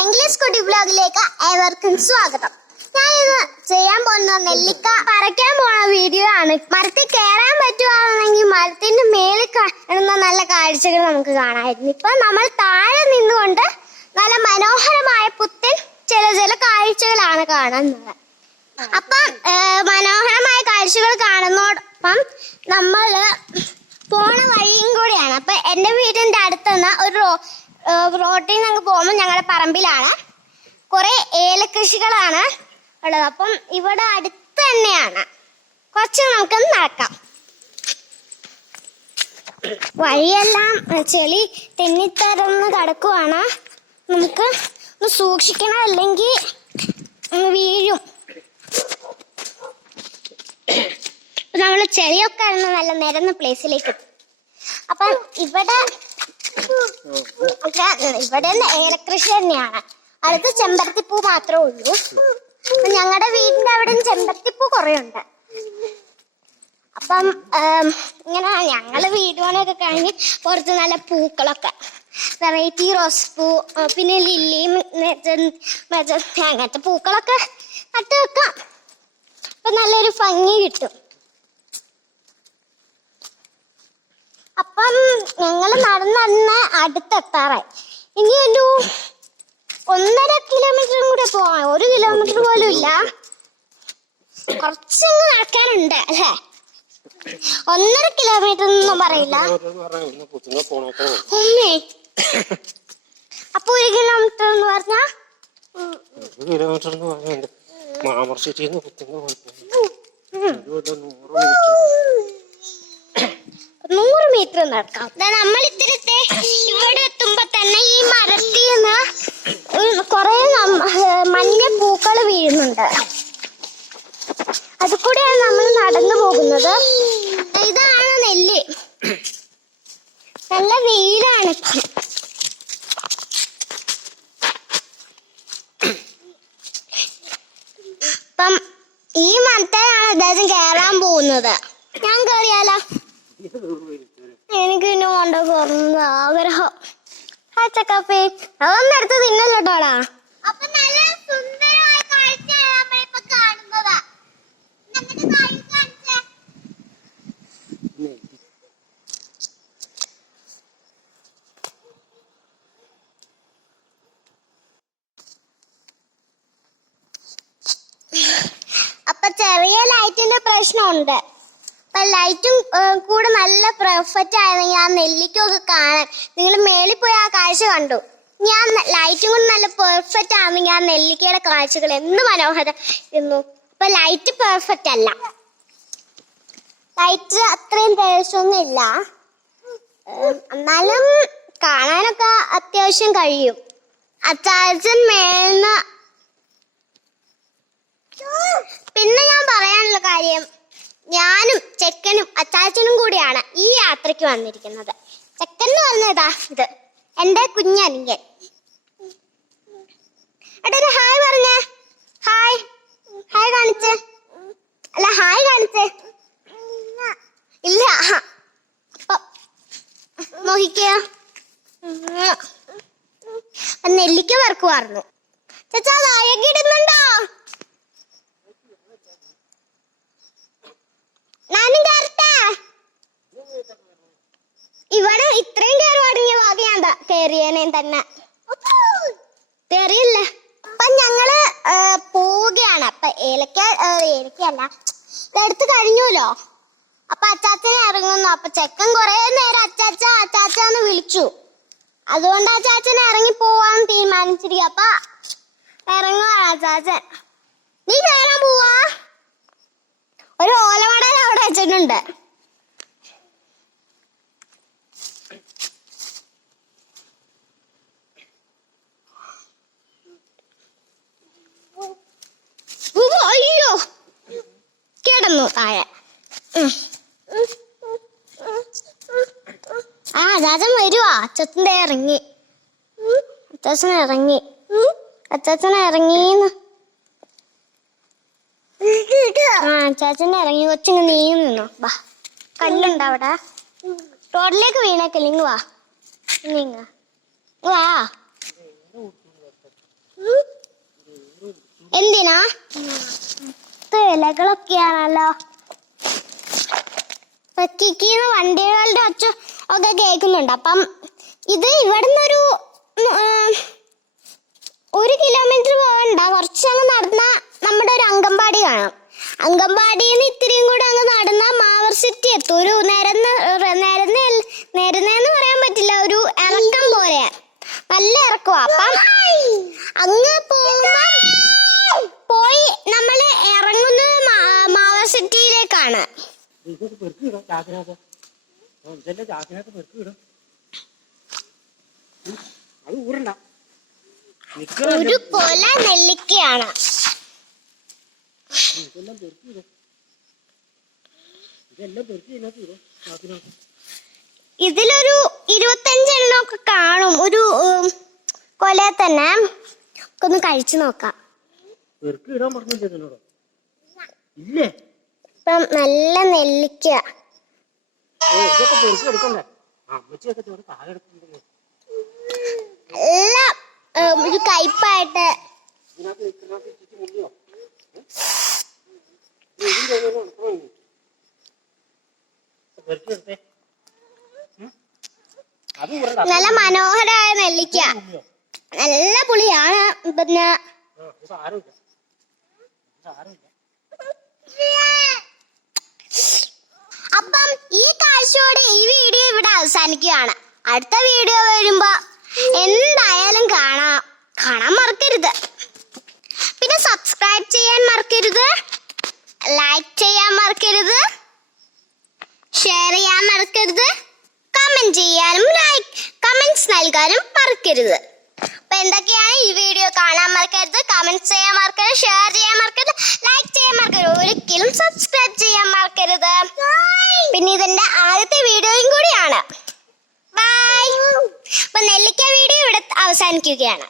English കുട്ടി ബ്ലോഗിലേക്ക് ഏവർക്കും സ്വാഗതം. ഞാൻ ഇന്ന് ചെയ്യാൻ പോകുന്ന നെല്ലിക്ക പറിക്കാൻ പോണ വീഡിയോ ആണ്. മരത്തിൽ കയറാൻ പറ്റുവാണെങ്കിൽ മരത്തിന്റെ മേളിൽ കാണുന്ന നല്ല കാഴ്ചകൾ നമുക്ക് കാണാമായിരുന്നു. ഇപ്പൊ നമ്മൾ താഴെ നിന്നുകൊണ്ട് നല്ല മനോഹരമായ പുത്തൻ ചില ചില കാഴ്ചകളാണ് കാണുന്നത്. അപ്പം മനോഹരമായ കാഴ്ചകൾ കാണുന്നോടൊപ്പം നമ്മൾ പോണ വഴിയും കൂടിയാണ്. അപ്പൊ എന്റെ വീടിന്റെ അടുത്തുനിന്ന് ഒരു റോട്ടിൽ നിന്ന് അങ്ങ് പോകുമ്പോൾ ഞങ്ങളുടെ പറമ്പിലാണ്. കുറെ ഏലകൃഷികളാണ് ഉള്ളത്. അപ്പം ഇവിടെ അടുത്ത് തന്നെയാണ്. കുറച്ച് നമുക്ക് നടക്കാം. വഴിയെല്ലാം ചെളി തെന്നിത്തരന്ന് കിടക്കുവാണ്. നമുക്ക് ഒന്ന് സൂക്ഷിക്കണം അല്ലെങ്കിൽ വീഴും. നമ്മൾ ചെളിയൊക്കെ ഇടുന്ന നല്ല നിരന്ന പ്ലേസിലേക്ക് അപ്പം ഇവിടെ ഇവിടെ ഏലക്കൃഷി തന്നെയാണ്. അടുത്ത് ചെമ്പരത്തിപ്പൂ മാത്രമേ ഉള്ളൂ. ഞങ്ങളുടെ വീടിന്റെ അവിടെ ചെമ്പരത്തിപ്പൂ കുറെ ഉണ്ട് അപ്പം ഇങ്ങനെ ഞങ്ങൾ വീട് പണിയൊക്കെ കഴിഞ്ഞ് പുറത്ത് നല്ല പൂക്കളൊക്കെ. വെറൈറ്റി റോസ് പൂ പിന്നെ ലില്ലിയും അങ്ങനത്തെ പൂക്കളൊക്കെ നട്ട് വെക്കാം. അപ്പൊ നല്ലൊരു ഭംഗി കിട്ടും. അപ്പം ഞങ്ങൾ നടന്ന് നടന്ന് അടുത്തെത്താറായി. ഇനി ഒരു ഒന്നര കിലോമീറ്ററും കൂടെ പോവാ. ഒരു കിലോമീറ്റർ പോലും ഇല്ല. കുറച്ചങ്ങ് നടക്കാനുണ്ട് അല്ലേ? ഒന്നര കിലോമീറ്റർ ഒന്നും പറയില്ല. ഒന്നേ. അപ്പൊ ഒരു കിലോമീറ്റർ എന്ന് പറഞ്ഞാ? കിലോമീറ്റർ എന്ന് പറയുന്നുണ്ട് നൂറ് കുത്തുന്ന മീറ്റർ നടക്കാം. നമ്മൾ ഇത്തരത്തെ ഇവിടെ എത്തുമ്പോ തന്നെ ഈ മരത്തിൽ നിന്ന് കൊറേ മഞ്ഞ പൂക്കൾ വീഴുന്നുണ്ട്. അത് കൂടെയാണ് നമ്മൾ നടന്നു പോകുന്നത്. ഇതാണ് നെല്ല്. നല്ല വെയിലാണ് ഇപ്പം. ഈ മരത്തിലാണ് അദ്ദേഹം കയറാൻ പോകുന്നത്. ഞാൻ കയറിയാലോ എനിക്ക് പിന്നെ വേണ്ട കുറഞ്ഞ ആഗ്രഹം. ചക്കപ്പേ അതൊന്നും എടുത്ത് തിന്നല്ലോട്ടോടാ അപ്പൊ അപ്പൊ ചെറിയ ലൈറ്റിന്റെ പ്രശ്നമുണ്ട്. ലൈറ്റും കൂടെ നല്ല പെർഫെക്റ്റ് ആയിരുന്നെങ്കിൽ ആ നെല്ലിക്കൊക്കെ കാണാൻ. നിങ്ങൾ മേളിൽ പോയി ആ കാഴ്ച കണ്ടു? ഞാൻ ലൈറ്റും കൂടെ നല്ല പെർഫെക്റ്റ് ആണെങ്കിൽ ആ നെല്ലിക്കയുടെ കാഴ്ചകൾ. എന്ത് മനോഹരം ഇരുന്നു അപ്പൊ ലൈറ്റ് പെർഫെക്റ്റ് അല്ല. ലൈറ്റ് അത്രയും തേച്ചൊന്നും ഇല്ല. എന്നാലും കാണാനൊക്കെ അത്യാവശ്യം കഴിയും. അച്ചാച്ചൻ മേൽന്ന് പിന്നെ ഞാൻ പറയാനുള്ള കാര്യം ഞാനും ചെക്കനും അച്ചാച്ചനും കൂടിയാണ് ഈ യാത്രയ്ക്ക് വന്നിരിക്കുന്നത്. ചെക്കൻ എന്ന് പറഞ്ഞതാ ഇത് എന്റെ കുഞ്ഞനിയൻ. എടാ ഒരു ഹായ് പറഞ്ഞേ. ഹായ്. ഹായ് കാണിച്ച്. അല്ല ഹായ് കാണിച്ച്. ഇല്ല. നോക്കിക്കോ നെല്ലിക്ക വറക്കുമായിരുന്നു ചേച്ചാ അത് അഴകിടുന്നുണ്ടോ തന്നെ. തെറിയില്ല. അപ്പൊ ഞങ്ങൾ പോവുകയാണ്. അപ്പൊ ഏലക്ക ഏലക്കല്ല ഇതെടുത്ത് കഴിഞ്ഞുല്ലോ? അപ്പൊ അച്ചാച്ചനെ ഇറങ്ങുന്നു. അപ്പൊ ചെക്കൻ കൊറേ നേരം അച്ചാച്ച എന്ന് വിളിച്ചു. അതുകൊണ്ട് അച്ചാച്ചൻ ഇറങ്ങി പോവാൻ തീരുമാനിച്ചിരിക്കും അപ്പൊ ഇറങ്ങുവാണ് അച്ചാച്ചൻ. നീ കയറാൻ പോവാ. ഒരു ഓലവടയിൽ അവിടെ വെച്ചിട്ടുണ്ട്. കിടന്നു താഴെ ആ അച്ചാച്ചൻ വരുവാ. അച്ചച്ചൻ ഇറങ്ങി. അച്ചാച്ചൻ ഇറങ്ങി. അച്ചാച്ചൻ ഇറങ്ങിന്ന്. ആ ചേച്ചൻ ഇറങ്ങി. കൊച്ചിങ്ങ് നീങ്ങി നിന്നോ. വാ. കല്ലുണ്ട് അവിടെ. റോഡിലേക്ക് വീണേക്കല്ല ഇങ്ങ് വാ. നീങ്ങ വാ. ഒക്കെയാണല്ലോ കിക്കിന്ന് വണ്ടികളുടെ ഒച്ച ഒക്കെ കേൾക്കുന്നുണ്ട്. അപ്പം ഇത് ഇവിടുന്ന് ഒരു ഒരു കിലോമീറ്റർ പോകണ്ട കുറച്ചങ്ങ് നടന്ന നമ്മുടെ ഒരു അങ്കമ്പാടി കാണാം അങ്കമ്പാടിയിൽ നിന്ന് ഇത്തിരിയും കൂടെ അങ്ങ് നടന്ന മാവർ സിറ്റി എത്തും ഒരു നിരന്ന് നിരന്ന് നിരന്നെന്ന് പറയാൻ പറ്റില്ല ഒരു ഇറക്കം പോലെ നല്ല ഇറക്കമാ അപ്പം അങ്ങ് പോകുമ്പോ പോയി നമ്മൾ ഇറങ്ങുന്നത് മാ- മാവർ സിറ്റിയിലേക്കാണ് ഇതൊക്കെ പെറുക്കി ഇടാം ചാക്കിനകത്ത് ഇതെല്ലാം ചാക്കിനകത്ത് പെറുക്കി ഇടാം അത് ഊരണ്ട ഒരു കൊല നെല്ലിക്കയാണ്. ഇതിലൊരു ഇരുപത്തഞ്ചെണ്ണമൊക്കെ കാണും. ഒരു കൊല തന്നെ. ഒക്കെ ഒന്ന് കഴിച്ചു നോക്കാം. ഇടാൻ പറഞ്ഞില്ലേ ഇല്ലേ? ഇപ്പം നല്ല നെല്ലിക്ക. ഉം, ഒരു കയ്പായിട്ട് നല്ല മനോഹരമായ നെല്ലിക്ക. നല്ല പുളിയാണ് പിന്നെ ആ, ഇത് സാരമില്ല ഇത് സാരമില്ല അപ്പം ഈ കാഴ്ചയോടെ ഈ വീഡിയോ ഇവിടെ അവസാനിക്കുകയാണ്. അടുത്ത വീഡിയോ വരുമ്പോ എന്തായാലും കാണാം. കാണാൻ മറക്കരുത്. പിന്നെ സബ്സ്ക്രൈബ് ചെയ്യാൻ മറക്കരുത്. ലൈക്ക് ചെയ്യാൻ മറക്കരുത്. ഷെയർ ചെയ്യാൻ മറക്കരുത്. കമന്റ് ചെയ്യാനും ലൈക്ക് കമന്റ്സ് നൽകാനും മറക്കരുത്. അപ്പൊ എന്തൊക്കെയാണ് ഈ വീഡിയോ കാണാൻ മറക്കരുത്? കമന്റ് ചെയ്യാൻ മറക്കരുത് ഷെയർ ചെയ്യാൻ മറക്കരുത് ലൈക്ക് ചെയ്യാൻ മറക്കരുത്. ഒരിക്കലും സബ്സ്ക്രൈബ് ചെയ്യാൻ മറക്കരുത്. പിന്നെ ഇതെന്റെ ആദ്യത്തെ വീഡിയോയും കൂടിയാണ്. ബൈ. അപ്പൊ നെല്ലിക്ക വീഡിയോ ഇവിടെ അവസാനിക്കുകയാണ്.